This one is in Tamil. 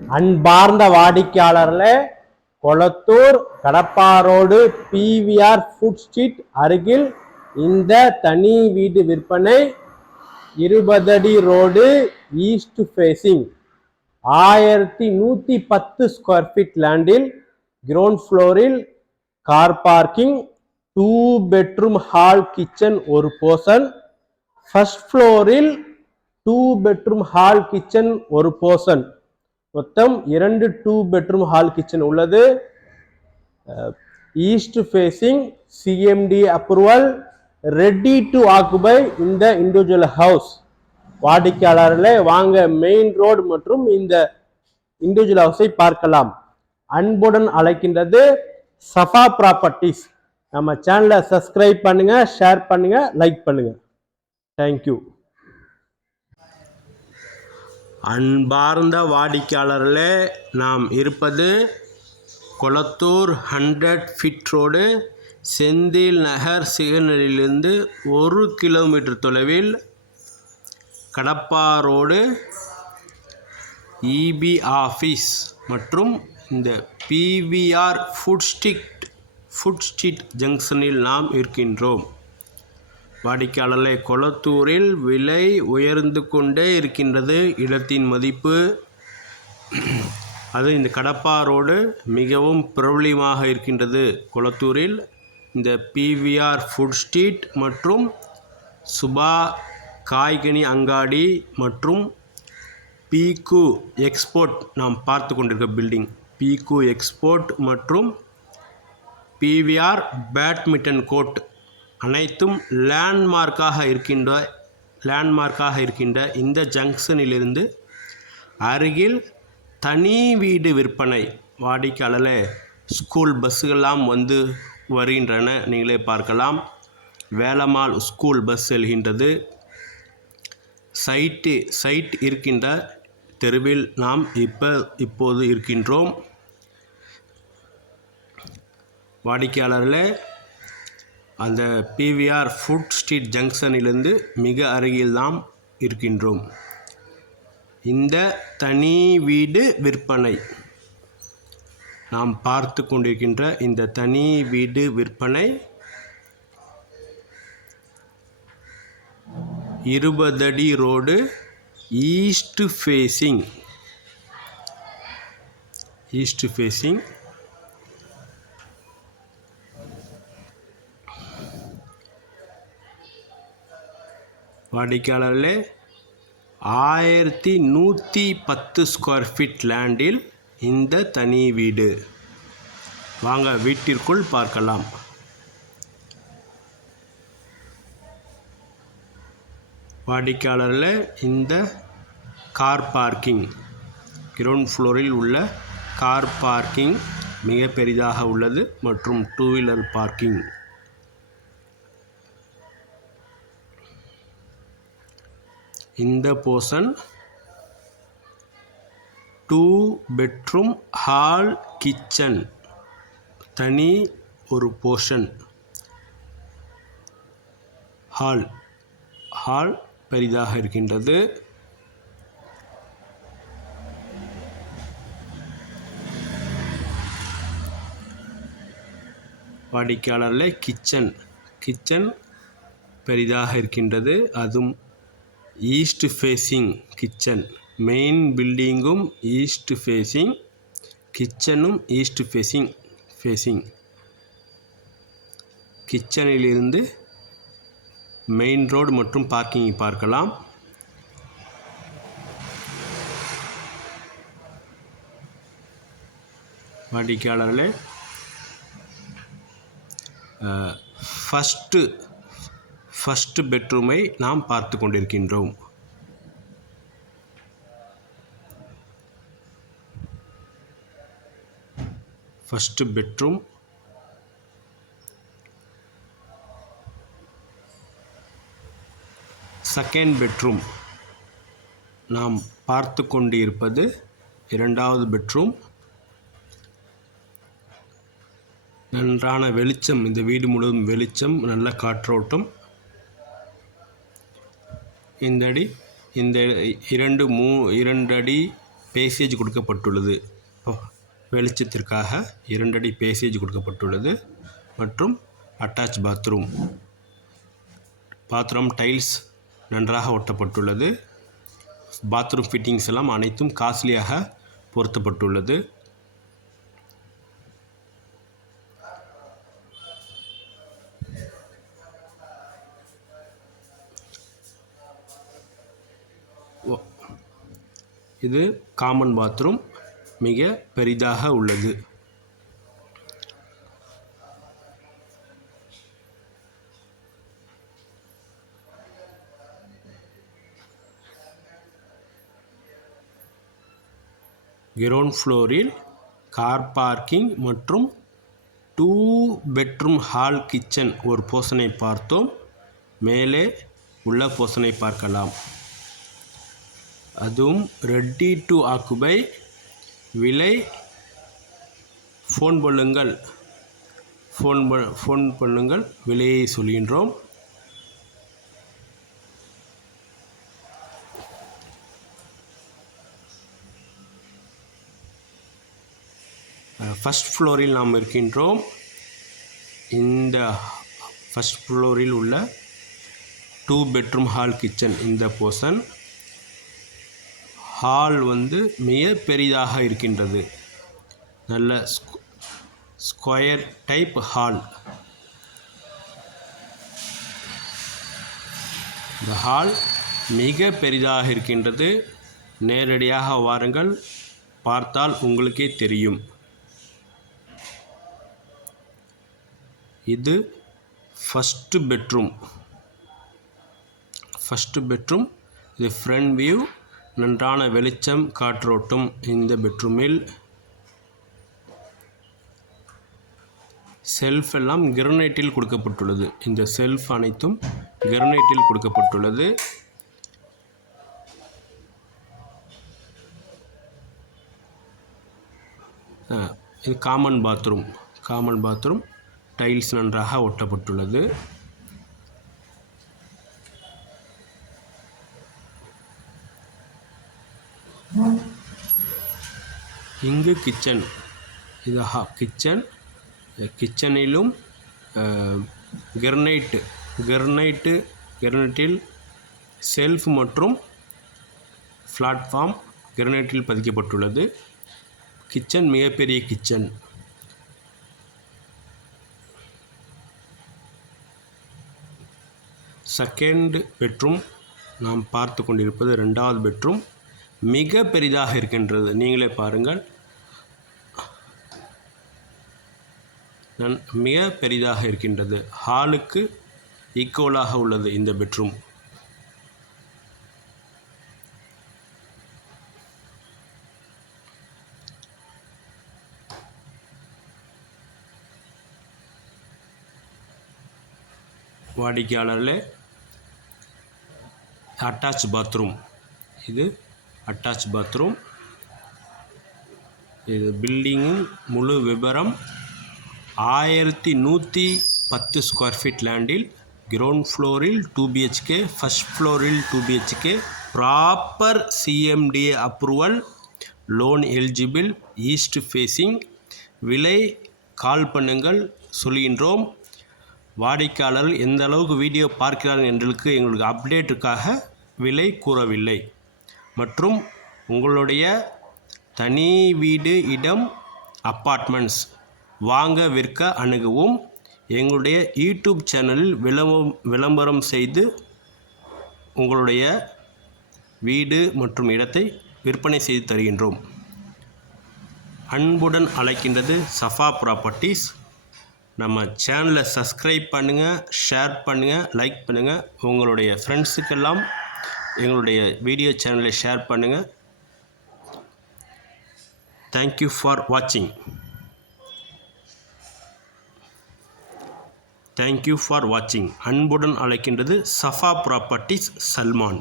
அன்பார்ந்த வாடிக்கையாளர்களே கொளத்தூர் கடப்பாரோடு பிவிஆர் ஃபுட் ஸ்ட்ரீட் அருகில் இந்த தனி வீடு விற்பனை இருபதடி ரோடு ஈஸ்ட் ஃபேசிங் ஆயிரத்தி நூற்றி பத்து ஸ்கொயர் ஃபீட் லேண்டில் கிரவுண்ட் ஃப்ளோரில் car parking two bedroom hall kitchen ஒரு போர்ஷன் ஃபர்ஸ்ட் ஃப்ளோரில் டூ பெட்ரூம் ஹால் கிச்சன் ஒரு போர்ஷன் மொத்தம் இரண்டு டூ பெட்ரூம் ஹால் கிச்சன் உள்ளது. East facing CMDA approval ready to occupy இந்த இண்டிவிஜுவல் ஹவுஸ் வாடிக்கையாளர்களே வாங்க மெயின் ரோடு மற்றும் இந்த இண்டிவிஜுவல் ஹவுஸை பார்க்கலாம். அன்புடன் அழைக்கின்றது சஃபா ப்ராப்பர்ட்டிஸ் நம்ம சேனலை சப்ஸ்கிரைப் பண்ணுங்கள் ஷேர் பண்ணுங்கள் லைக் பண்ணுங்கள் தேங்க்யூ அன்பார்ந்த வாடிக்கையாளர்களே நாம் இருப்பது Kolathur hundred feet road Senthil Nagar சிக்னலிலிருந்து ஒரு கிலோமீட்டர் தொலைவில் கடப்பா ரோடு இபி ஆஃபீஸ் மற்றும் இந்த PVR food street food street ஜங்ஷனில் நாம் இருக்கின்றோம். வாடிக்கையாளர்களை கொளத்தூரில் விலை உயர்ந்து கொண்டே இருக்கின்றது இடத்தின் மதிப்பு. அது இந்த கடப்பா ரோடு மிகவும் பிரபலியமாக இருக்கின்றது. கொளத்தூரில் இந்த பிவிஆர் ஃபுட் ஸ்ட்ரீட் மற்றும் சுபா காய்கனி அங்காடி மற்றும் பீக்கு எக்ஸ்போர்ட் நாம் பார்த்து கொண்டிருக்க பில்டிங். பீக்கு எக்ஸ்போர்ட் மற்றும் பிவிஆர் பேட்மிண்டன் கோர்ட் அனைத்தும் லேண்ட்மார்க்காக இருக்கின்ற லேண்ட்மார்க்காக இருக்கின்ற இந்த ஜங்ஷனிலிருந்து அருகில் தனி வீடு விற்பனை வாடிக்கையாளர் ஸ்கூல் பஸ்ஸுகள்லாம் வந்து வருகின்றன. நீங்களே பார்க்கலாம். வேலம்மாள் ஸ்கூல் பஸ் செல்கின்றது. சைட்டு சைட் இருக்கின்ற தெருவில் நாம் இப்போ இப்போது இருக்கின்றோம். வாடிக்கையாளர்களே அந்த பிவிஆர் ஃபுட் ஸ்ட்ரீட் ஜங்ஷனிலிருந்து மிக அருகில் நாம் இருக்கின்றோம். இந்த தனி வீடு விற்பனை. நாம் பார்த்து கொண்டிருக்கின்ற இந்த தனி வீடு விற்பனை இருபதடி road east facing east facing வாடிக்கையாளர்களே ஆயிரத்தி நூற்றி பத்து ஸ்கொயர் ஃபீட் லேண்டில் இந்த தனி வீடு. வாங்க வீட்டிற்குள் பார்க்கலாம். வாடிக்கையாளரில் இந்த கார் பார்க்கிங் கிரவுண்ட் ஃப்ளோரில் உள்ள கார் பார்க்கிங் மிக பெரிதாக உள்ளது மற்றும் டூ வீலர் பார்க்கிங் இந்த portion two bedroom hall kitchen தனி ஒரு போர்ஷன் ஹால் ஹால் பெரிதாக இருக்கின்றது. வாடிக்கையாளரில் கிச்சன் கிச்சன் பெரிதாக இருக்கின்றது. அதுவும் ஈஸ்ட் ஃபேஸிங் கிச்சன். மெயின் பில்டிங்கும் ஈஸ்ட் ஃபேஸிங் கிச்சனும் ஈஸ்ட் ஃபேஸிங் ஃபேஸிங். கிச்சனிலிருந்து மெயின் ரோடு மற்றும் பார்க்கிங் பார்க்கலாம். வாடிக்கையாளர்களே ஃபஸ்ட்டு ஃபஸ்ட்டு பெட்ரூமை நாம் பார்த்து கொண்டிருக்கின்றோம். ஃபஸ்ட்டு பெட்ரூம் செகண்ட் பெட்ரூம் நாம் பார்த்து கொண்டு இருப்பது இரண்டாவது பெட்ரூம் நன்றான வெளிச்சம் இந்த வீடு முழுவதும் வெளிச்சம் நல்ல காற்றோட்டம். இந்த அடி இந்த இரண்டு மூ இரண்டு அடி பேசேஜ் கொடுக்கப்பட்டுள்ளது. வெளிச்சத்திற்காக இரண்டடி பேசேஜ் கொடுக்கப்பட்டுள்ளது. மற்றும் அட்டாச் பாத்ரூம் பாத்ரூம் டைல்ஸ் நன்றாக ஒட்டப்பட்டுள்ளது. பாத்ரூம் ஃபிட்டிங்ஸ் எல்லாம் அனைத்தும் காஸ்ட்லியாக பொருத்தப்பட்டுள்ளது. இது காமன் பாத்ரூம் மிக பெரிதாக உள்ளது. கிரவுண்ட் ஃப்ளோரில் கார் பார்க்கிங் மற்றும் டூ பெட்ரூம் ஹால் கிச்சன் ஒரு போஷனை பார்த்தோம். மேலே உள்ள போஷனை பார்க்கலாம். அதுவும் ரெட்டி டு ஆக்குபை விலை ஃபோன் பண்ணுங்கள். ஃபோன் ப ஃபோன் பண்ணுங்கள் விலையை சொல்கின்றோம். ஃபஸ்ட் ஃப்ளோரில் நாம் இருக்கின்றோம். இந்த ஃபஸ்ட் ஃப்ளோரில் உள்ள டூ பெட்ரூம் ஹால் கிச்சன் இந்த போர்ஷன் ஹால் வந்து மிக பெரிதாக இருக்கின்றது. நல்ல ஸ்கொயர் டைப் ஹால். இந்த ஹால் மிக பெரிதாக இருக்கின்றது. நேரடியாக வாருங்கள் பார்த்தால் உங்களுக்கே தெரியும். இது ஃபஸ்ட்டு பெட்ரூம் ஃபஸ்ட்டு பெட்ரூம் இது ஃப்ரண்ட் வியூ நன்றான வெளிச்சம் காற்றோட்டம் இந்த பெட்ரூமில். செல்ஃப் எல்லாம் கிரனைட்டில் கொடுக்கப்பட்டுள்ளது. இந்த செல்ஃப் அனைத்தும் கிரனைட்டில் கொடுக்கப்பட்டுள்ளது. இது common bathroom common bathroom tiles நன்றாக ஒட்டப்பட்டுள்ளது. இங்கு கிச்சன் இது ஹா கிச்சன் கிச்சனிலும் கிர்னைட்டு கிர்னைட்டு கிரனைட்டில் செல்ஃப் மற்றும் பிளாட்ஃபார்ம் கிரனைட்டில் பதிக்கப்பட்டுள்ளது. கிச்சன் மிகப்பெரிய கிச்சன் செகண்ட் பெட்ரூம் நாம் பார்த்து கொண்டிருப்பது ரெண்டாவது பெட்ரூம் மிக பெரிதாக இருக்கின்றது. நீங்களே பாருங்கள். நன் மிக பெரிதாக இருக்கின்றது. ஹாலுக்கு ஈக்குவலாக உள்ளது இந்த பெட்ரூம். வாடிக்கையாளர்களே அட்டாச் பாத்ரூம் இது அட்டாச் பாத்ரூம். இது பில்டிங்கும் முழு விவரம் ஆயிரத்தி நூற்றி பத்து ஸ்கொயர் ஃபீட் லேண்டில் கிரவுண்ட் ஃப்ளோரில் டூ பிஹெச்கே ஃபஸ்ட் ஃப்ளோரில் two BHK proper CMDA approval loan eligible east facing விலை கால் பண்ணுங்கள் சொல்கின்றோம். வாடிக்கையாளர்கள் எந்த அளவுக்கு வீடியோ பார்க்கிறார்கள் என்றுக்கு எங்களுக்கு அப்டேட்டுக்காக விலை கூறவில்லை. மற்றும் உங்களுடைய தனி வீடு இடம் அப்பார்ட்மெண்ட்ஸ் வாங்க விற்க அணுகவும் எங்களுடைய யூடியூப் சேனலில் விளம்பரம் விளம்பரம் செய்து உங்களுடைய வீடு மற்றும் இடத்தை விற்பனை செய்து தருகின்றோம். அன்புடன் அழைக்கின்றது சஃபா ப்ராப்பர்ட்டிஸ் நம்ம சேனலை சப்ஸ்கிரைப் பண்ணுங்கள் ஷேர் பண்ணுங்கள் லைக் பண்ணுங்கள் உங்களுடைய ஃப்ரெண்ட்ஸுக்கெல்லாம் எங்களுடைய வீடியோ சேனலை ஷேர் பண்ணுங்கள் தேங்க்யூ ஃபார் வாட்சிங் தேங்க்யூ ஃபார் வாட்சிங் அன்புடன் அழைக்கின்றது சஃபா ப்ராப்பர்ட்டிஸ் சல்மான்.